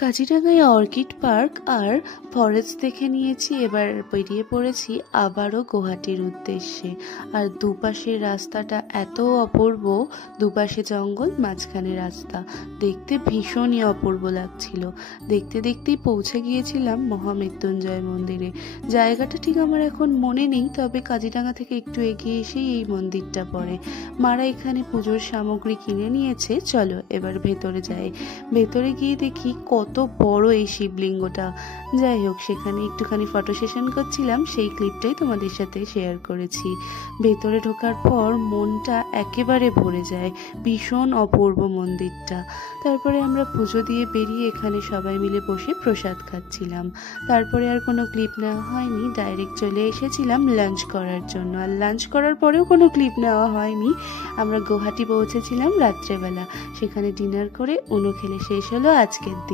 কাজিরাঙায় orchid park আর forest দেখে নিয়েছি। এবার বেরিয়ে পড়েছি আবারও গুয়াহাটির উদ্দেশ্যে। আর দুপাশের রাস্তাটা এত অপূর্ব, দুপাশে জঙ্গল, মাঝখানে রাস্তা, দেখতে ভীষণই অপূর্ব লাগছিল। দেখতে দেখতেই পৌঁছে গিয়েছিলাম মহামৃত্যুঞ্জয় মন্দিরে। জায়গাটা ঠিক আমার এখন মনে নেই, তবে কাজিরাঙা থেকে একটু এগিয়ে এসেই এই মন্দিরটা পড়ে। মারা এখানে পুজোর সামগ্রী কিনে নিয়েছে। চলো এবার ভেতরে যাই। ভেতরে গিয়ে দেখি কত বড় এই শিবলিঙ্গটা। যাই হোক, সেখানে একটুখানি ফটো সেশন করছিলাম, সেই ক্লিপটাই তোমাদের সাথে শেয়ার করেছি। ভেতরে ঢোকার পর মনটা একেবারে ভরে যায়, ভীষণ অপূর্ব মন্দিরটা। তারপরে আমরা পুজো দিয়ে বেরিয়ে এখানে সবাই মিলে বসে প্রসাদ খাচ্ছিলাম। তারপরে আর কোনো ক্লিপ নেওয়া হয়নি, ডাইরেক্ট চলে এসেছিলাম লাঞ্চ করার জন্য। আর লাঞ্চ করার পরেও কোনো ক্লিপ নেওয়া হয়নি। আমরা গুয়াহাটি পৌঁছেছিলাম রাত্রেবেলা, সেখানে ডিনার করে খেলে শেষ হলো আজকের দিন।